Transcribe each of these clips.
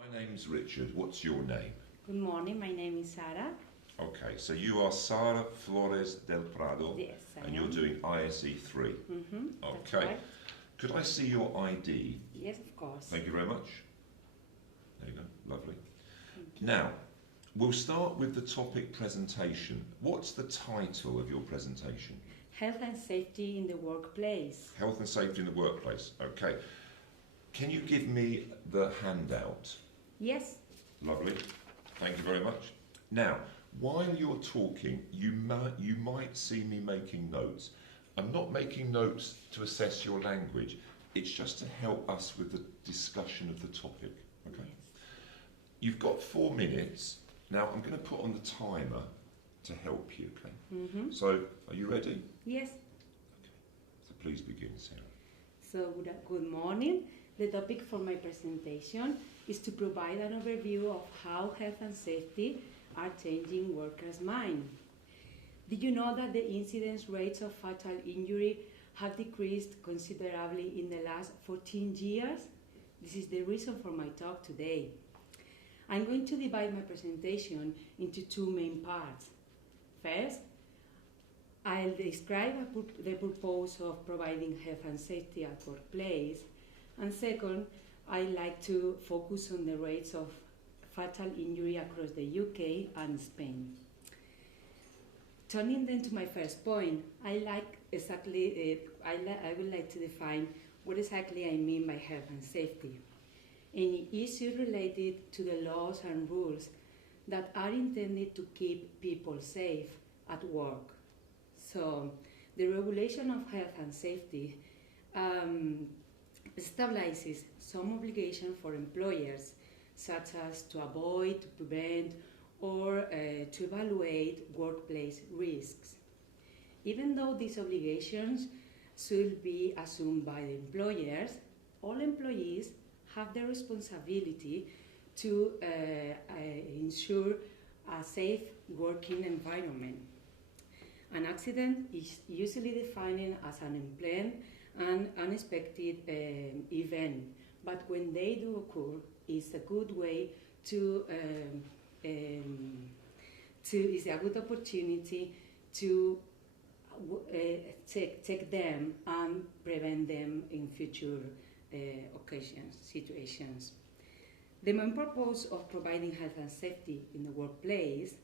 My name's Richard. What's your name? Good morning, my name is Sara. Okay, so you are Sara Flores del Prado, Yes, I and you're am. doing ISE 3. That's Okay. right. Could I see your ID? Yes, of course. Thank you very much. There you go. Lovely. Now, we'll start with the topic presentation. What's the title of your presentation? Health and safety in the workplace. Health and safety in the workplace. Okay. Can you give me the handout? Yes, Lovely. Thank you very much. Now, while you're talking, you might see me making notes. I'm not making notes to assess your language. It's just to help us with the discussion of the topic. Okay. yes. You've got 4 minutes. Now, I'm going to put on the timer to help you. Okay. So, are you ready? Yes. So please begin, Sarah. So, good morning. The topic for my presentation is to provide an overview of how health and safety are changing workers' minds. Did you know that the incidence rates of fatal injury have decreased considerably in the last 14 years? This is the reason for my talk today. I'm going to divide my presentation into 2 main parts. First, I'll describe the purpose of providing health and safety at workplace. And second, I like to focus on the rates of fatal injury across the UK and Spain. Turning then to my first point, I would like to define what exactly I mean by health and safety. Any issue related to the laws and rules that are intended to keep people safe at work. So, the regulation of health and safety establishes some obligation for employers, such as to avoid, to prevent, or to evaluate workplace risks. Even though these obligations should be assumed by the employers, all employees have the responsibility to ensure a safe working environment. An accident is usually defined as an unplanned and unexpected event, but when they do occur, it's a good way it's a good opportunity to check them and prevent them in future situations. The main purpose of providing health and safety in the workplace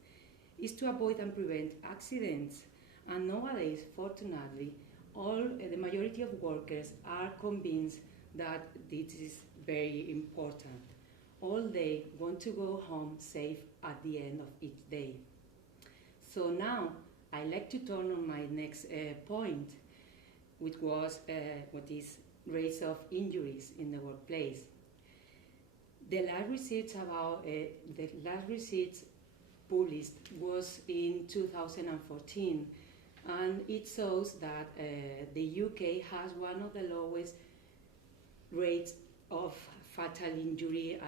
is to avoid and prevent accidents. And nowadays, fortunately, the majority of workers are convinced that this is very important. All they want to go home safe at the end of each day. So now, I'd like to turn on my next point, which was what is rates of injuries in the workplace. The last research published was in 2014, and it shows that the UK has one of the lowest rates of fatal injury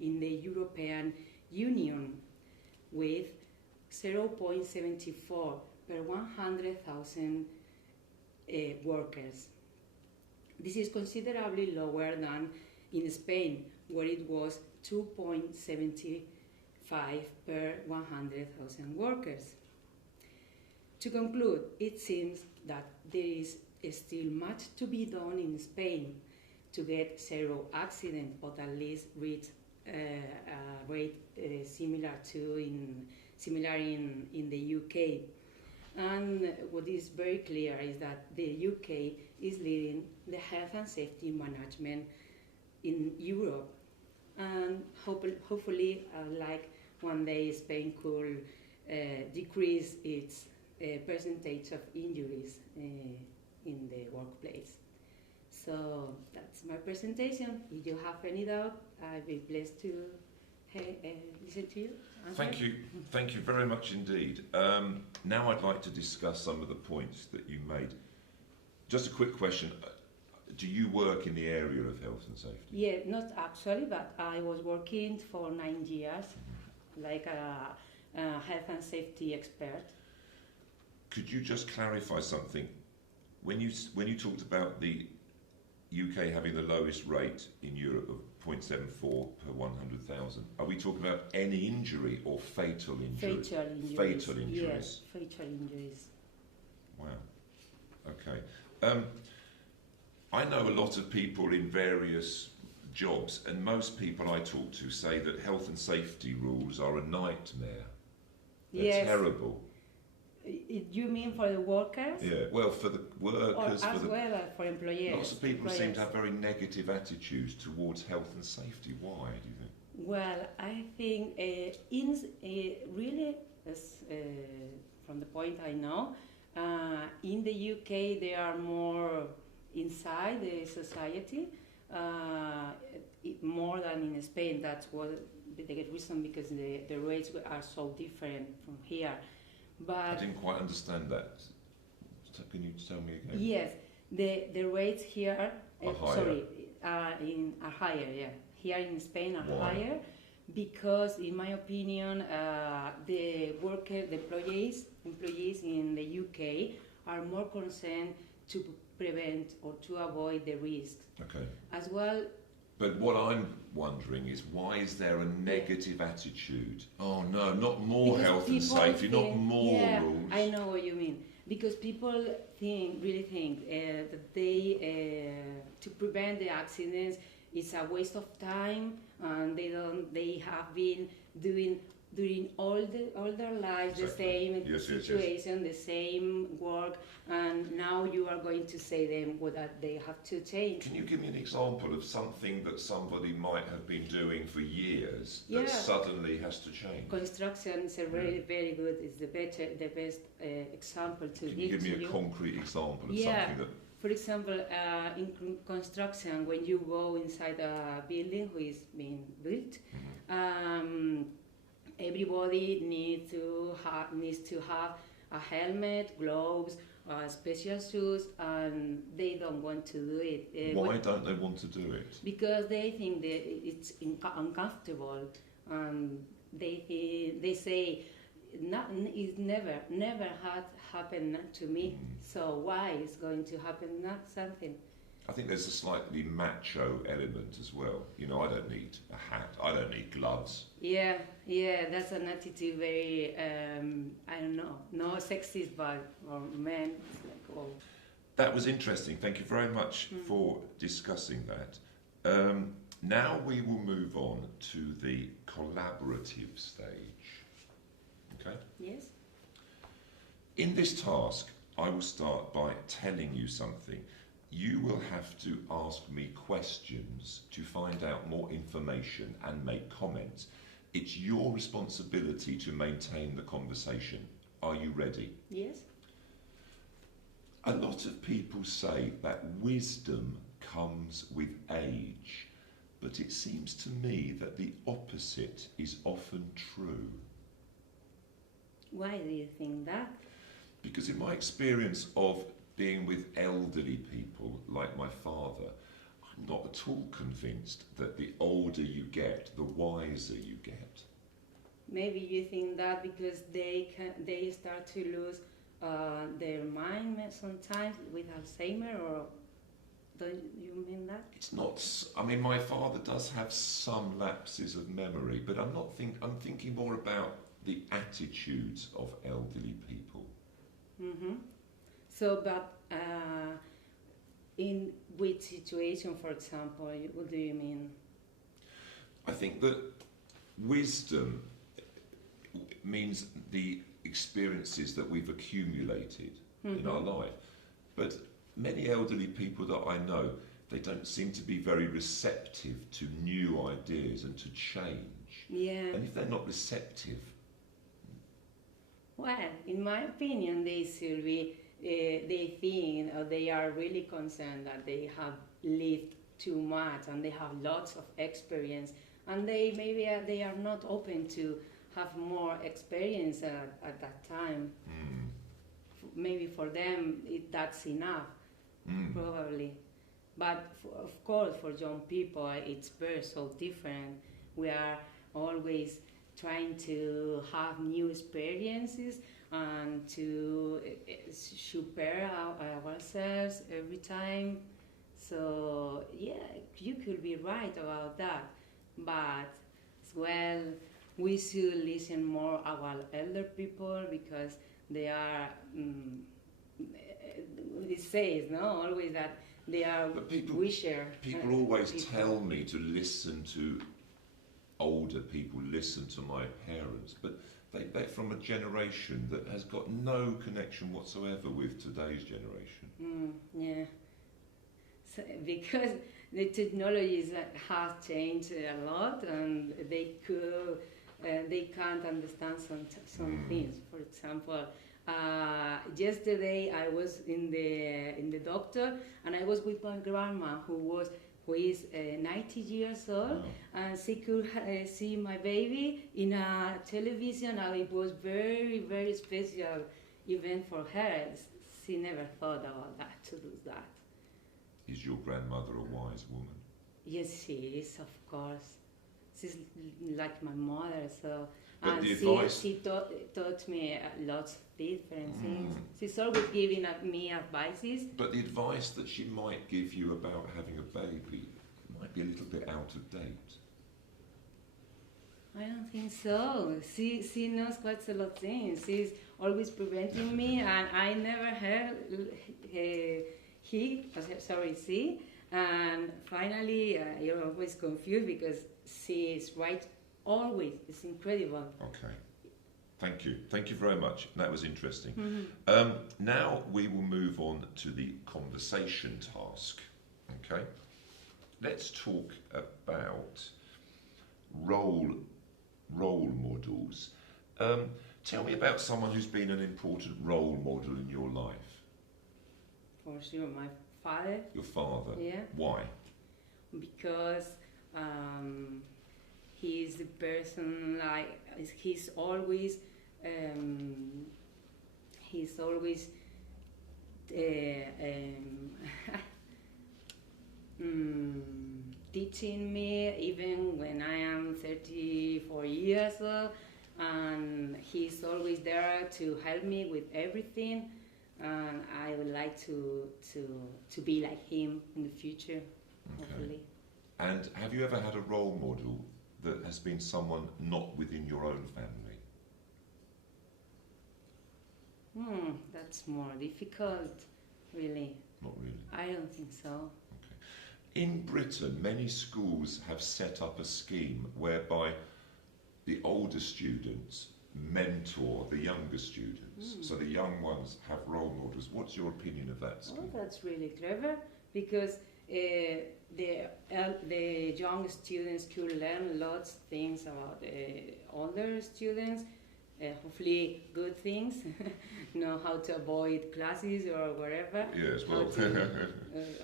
in the European Union, with 0.74 per 100,000 workers. This is considerably lower than in Spain, where it was 2.75 per 100,000 workers. To conclude, it seems that there is still much to be done in Spain to get zero accident, or at least reach a rate similar in the UK. And what is very clear is that the UK is leading the health and safety management in Europe. And hopefully, like one day Spain could decrease its percentage of injuries in the workplace. So that's my presentation. If you have any doubt, I'll be blessed to listen to you. Thank you very much indeed. Now I'd like to discuss some of the points that you made. Just a quick question. Do you work in the area of health and safety? Yeah, not actually, but I was working for 9 years, like a health and safety expert. Could you just clarify something? When you talked about the UK having the lowest rate in Europe of 0.74 per 100,000. Are we talking about any injury or fatal injuries? Fatal injuries. Fatal injuries. Yes, fatal injuries. Wow. Okay. I know a lot of people in various jobs, and most people I talk to say that health and safety rules are a nightmare. They're Yes. terrible. You mean for the workers? Yeah. Well, for the workers, Or as for the well as for employers? lots of people seem employers. to have very negative attitudes towards health and safety. Why do you think? Well, I think really, as, from the point I know, in the UK they are more inside the society, more than in Spain. That's what the reason, because the rates are so different from here. But I didn't quite understand that. Can you tell me again? yes, the rates here Are higher. are higher. Yeah, here in Spain are Why? higher because, in my opinion, the employees in the UK are more concerned to prevent or to avoid the risks. Okay. As well, But what I'm wondering is, why is there a negative attitude? Oh no, not more because health and people safety, not think- more yeah, rules. I know what you mean. Because people really think that they to prevent the accidents is a waste of time, and they have been doing during all their lives Exactly. the same Yes, yes, yes. situation, the same work, and now you are going to say them that they have to change. Can you give me an example of something that somebody might have been doing for years Yeah. that suddenly has to change? Construction is a very good. It's the best example to Can you give me to a you. concrete example of Yeah. something that? For example, in construction, when you go inside a building who is being built, everybody needs to have a helmet, gloves, special shoes, and they don't want to do it. Why don't they want to do it? Because they think that it's uncomfortable, and they say it's never had happened to me. So why is going to happen not something? I think there's a slightly macho element as well. You know, I don't need a hat, I don't need gloves. Yeah, that's an attitude very, I don't know, no sexist, but or men. It's like, oh. That was interesting. Thank you very much for discussing that. Now we will move on to the collaborative stage. Okay? Yes. In this task, I will start by telling you something. You will have to ask me questions to find out more information and make comments. It's your responsibility to maintain the conversation. Are you ready? Yes. A lot of people say that wisdom comes with age, but it seems to me that the opposite is often true. Why do you think that? Because in my experience of being with elderly people like my father, I'm not at all convinced that the older you get, the wiser you get. Maybe you think that because they start to lose their mind sometimes with Alzheimer, or don't you mean that? It's not. I mean, my father does have some lapses of memory, but I'm thinking more about the attitudes of elderly people. Mm-hmm. So, but in which situation, for example, what do you mean? I think that wisdom means the experiences that we've accumulated in our life. But many elderly people that I know, they don't seem to be very receptive to new ideas and to change. Yeah. And if they're not receptive, Well, in my opinion, they should be. They think they are really concerned that they have lived too much and they have lots of experience, and they are not open to have more experience at that time. Maybe for them that's enough, probably. But of course, for young people, it's very so different. We are always trying to have new experiences and to super ourselves every time. So yeah, you could be right about that, but as well, we should listen more our elder people because they are. It says no always that they are But people, wisher. people always people. tell me to listen to older people, listen to my parents, but they're from a generation that has got no connection whatsoever with today's generation. Yeah. So, because the technologies has changed a lot, and they can't understand some things. For example, yesterday I was in the doctor, and I was with my grandma who is 90 years old, and she could see my baby in a television, and it was very, very special event for her. She never thought about that, to do that. Is your grandmother a wise woman? Yes, she is, of course. She's like my mother, so. But And the advice... she taught me lots of different things. She's always giving me advices. But the advice that she might give you about having a baby might be a little bit out of date. I don't think so. She knows quite a lot of things. She's always preventing me, and I never heard she. And finally, you're always confused because she is right always. It's incredible. Okay. Thank you. Thank you very much. That was interesting. Mm-hmm. Now we will move on to the conversation task. Okay. Let's talk about role models. Tell me about someone who's been an important role model in your life. For sure, my father. Your father? Yeah. Why? Because he's the person, like, he's always teaching me even when I am 34 years old, and he's always there to help me with everything, and I would like to be like him in the future, hopefully. And have you ever had a role model that has been someone not within your own family? That's more difficult, really. Not really? I don't think so. In Britain, many schools have set up a scheme whereby the older students mentor the younger students. So the young ones have role models. What's your opinion of that scheme? Well, that's really clever, because the young students could learn lots of things about older students, hopefully good things, know how to avoid classes or whatever. Yes, well.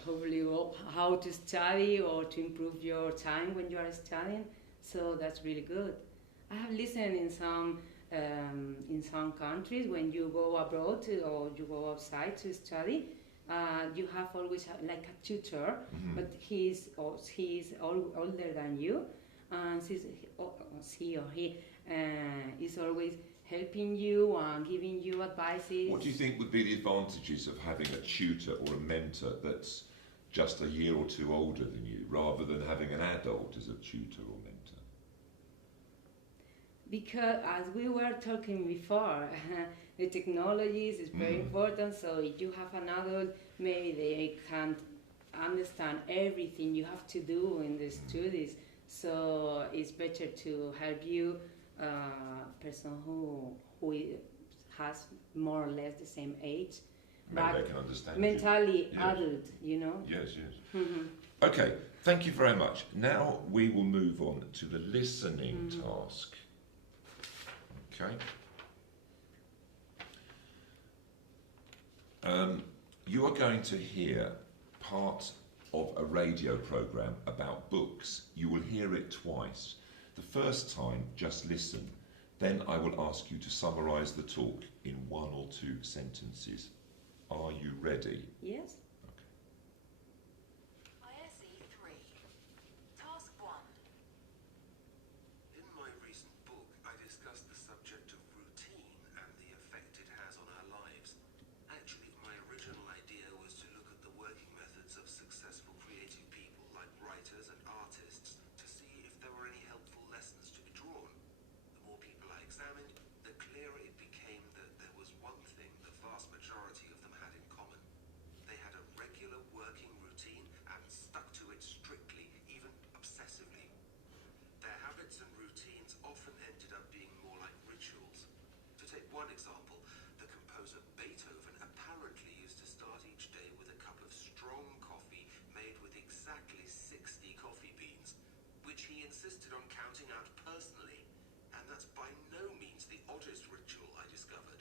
Hopefully how to study or to improve your time when you are studying. So that's really good. I have listened in some countries, when you go abroad or you go outside to study, you have always like a tutor, but he's older than you, and he is always helping you and giving you advices. What do you think would be the advantages of having a tutor or a mentor that's just a year or two older than you, rather than having an adult as a tutor or mentor? Because, as we were talking before, the technologies is very important, so if you have an adult, maybe they can't understand everything you have to do in the studies, so it's better to help you person who has more or less the same age, Maybe they can understand mentally you. adult, you know. Yes. Okay, thank you very much. Now we will move on to the listening task. Okay. You are going to hear part of a radio program about books. You will hear it twice. The first time, just listen. Then I will ask you to summarise the talk in 1 or 2 sentences. Are you ready? Yes. ISE III. Task 1. In my recent book, I discussed the subject of routine and the effect it has on our lives. Actually, my original idea was to look at the working methods of successful one example, the composer Beethoven apparently used to start each day with a cup of strong coffee made with exactly 60 coffee beans, which he insisted on counting out personally, and that's by no means the oddest ritual I discovered.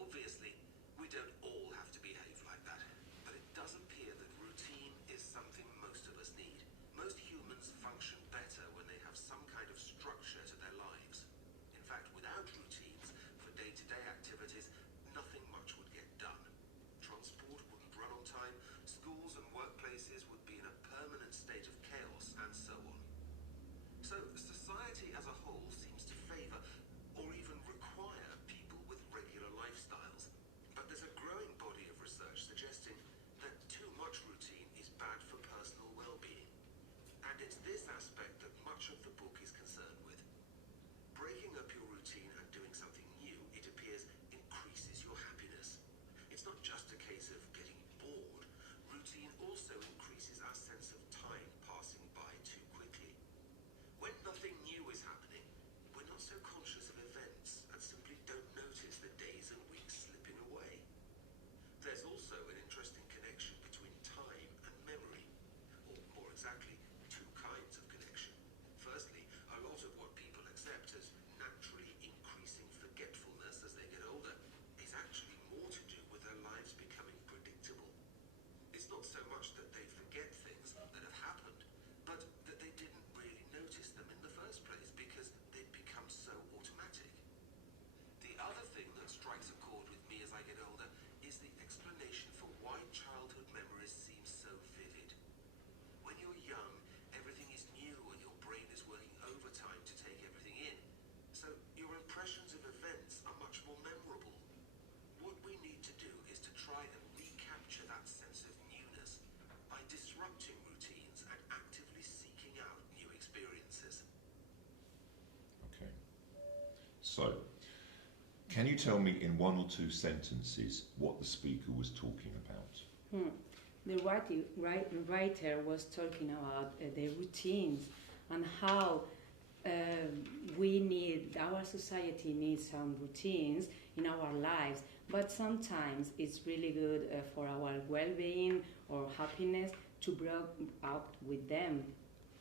Obviously, we don't all have to behave like that, but it does appear that routine is something most of us need. Most humans function better when they have some kind of structure to their lives. In fact, without routines for day-to-day activities, nothing much would get done. Transport wouldn't run on time, schools and workplaces would be in a permanent state of chaos, and so on. So, society as a whole seems to favor or even require people with regular lifestyles. But there's a growing body of research suggesting that too much routine is bad for personal well-being. And it's this aspect that much of the book is concerned with. Breaking up your routine and doing something new, it appears, increases your happiness. It's not just a case of getting bored. Routine also increases our sense of time passing by too quickly. When nothing new is happening, we're not so conscious of events and simply don't notice the days and weeks slipping away. There's also an interesting connection between time and memory, or more exactly, two kinds of connection. Firstly, a lot of what people accept as naturally increasing forgetfulness as they get older is actually more to do with their lives becoming predictable. It's not so much that they forget things that have happened, but that they didn't really notice them in the first place because they'd become so automatic. The other thing that strikes a chord with me as I get older is the explanation for why childhood memories seem so vivid. When you're young, everything is new and your brain is working overtime to take everything in, so your impressions of events are much more memorable. What we need to do is to try and recapture that sense of newness by disrupting routines and actively seeking out new experiences. Okay. So, can you tell me in one or two sentences what the speaker was talking about? The writer was talking about the routines and how our society needs some routines in our lives, but sometimes it's really good for our well-being or happiness to break up with them.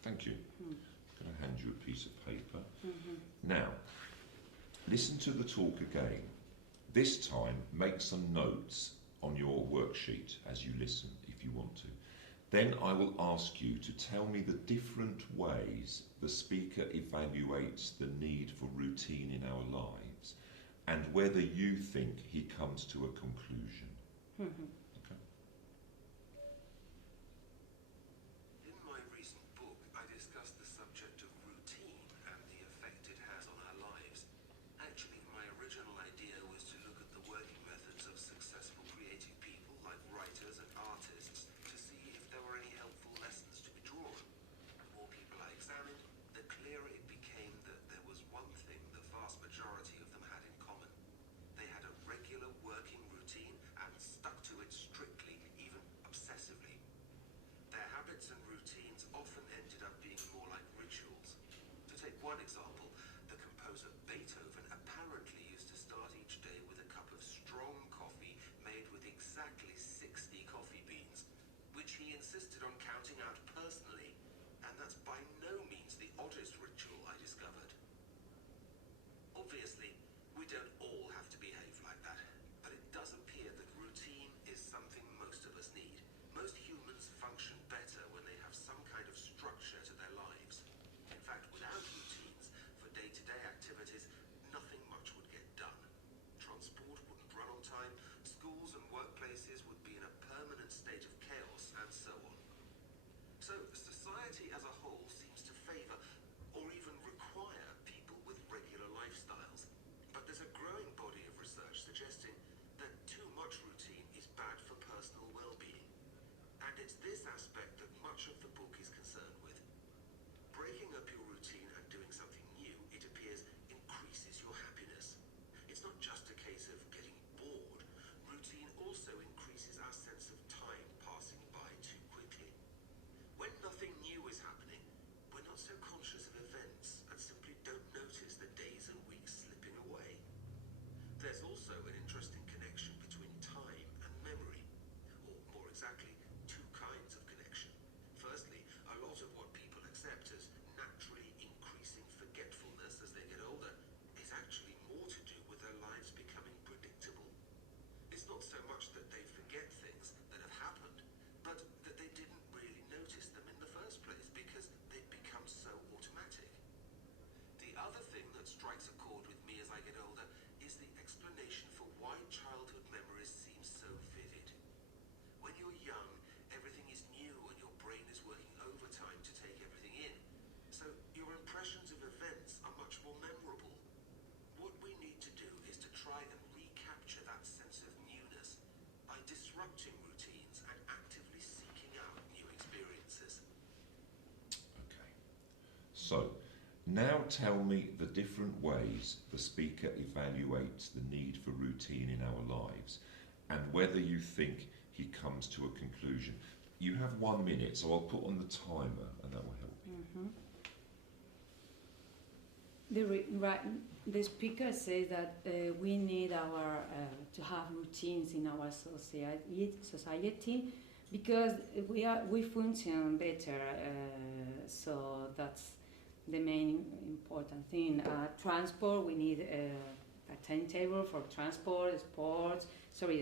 Thank you. I'm going to hand you a piece of paper. Now, listen to the talk again. This time, make some notes on your worksheet as you listen, if you want to. Then I will ask you to tell me the different ways the speaker evaluates the need for routine in our lives and whether you think he comes to a conclusion. Okay? In my recent book, I discussed the subject of routine and the effect it has on our lives. Actually, my original idea was to look at the working methods of successful creative people like writers and artists to see if there were any helpful lessons to be drawn. The more people I examined, the clearer it became that there was one thing the vast majority of them had in common. They had a regular working routine and stuck to it strictly, even obsessively. Their habits and routines often ended up being more like rituals. To take one example, the composer Beethoven apparently used to start each day with a cup of strong coffee made with exactly 60 coffee beans, which he insisted on counting out personally, and that's by no means the oddest ritual I discovered. Obviously, we don't all have to behave like that, but it does appear that routine is something most of us need. Most humans function better when they have some kind of structure to their lives. In fact, without routines for day-to-day activities, nothing much would get done. Transport wouldn't run on time, schools and workplaces would be in a permanent state of chaos, and so on. So, society as a whole seems to favor or even require people with regular lifestyles. But there's a growing body of research suggesting that too much routine is bad for personal well-being. And it's this aspect that much of the book is concerned with. Breaking up your routine and doing something new, it appears, increases your happiness. It's not just a case of getting bored. Routine also increases our sense of time passing by too quickly. When nothing new is happening, we're not so conscious of events and simply don't notice the days and weeks slipping away. The other thing that strikes a chord with me as I get older is the explanation for why childhood memories seem so vivid. When you're young, everything is new and your brain is working overtime to take everything in. So your impressions of events are much more memorable. What we need to do is to try and recapture that sense of newness by disrupting routines and actively seeking out new experiences. Okay. So, now tell me the different ways the speaker evaluates the need for routine in our lives and whether you think he comes to a conclusion. You have 1 minute, so I'll put on the timer and that will help. The speaker says that we need to have routines in our society because we function better. So that's the main important thing. Transport, we need a timetable for transport,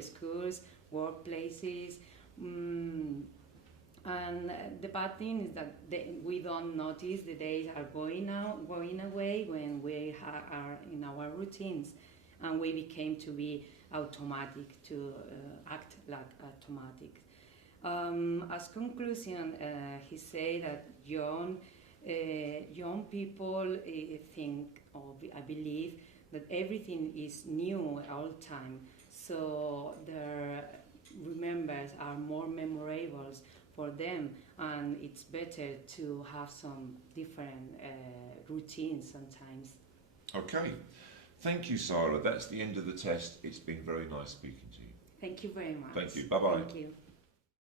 schools, workplaces. And the bad thing is that we don't notice the days are going away when we are in our routines, and we became to be automatic, to act like automatic. As conclusion, he said that young people think, or I believe, that everything is new all the time, so their remembers are more memorable for them, and it's better to have some different routines sometimes. Okay. Thank you, Sara. That's the end of the test. It's been very nice speaking to you. Thank you very much. Thank you. Bye-bye. Thank you.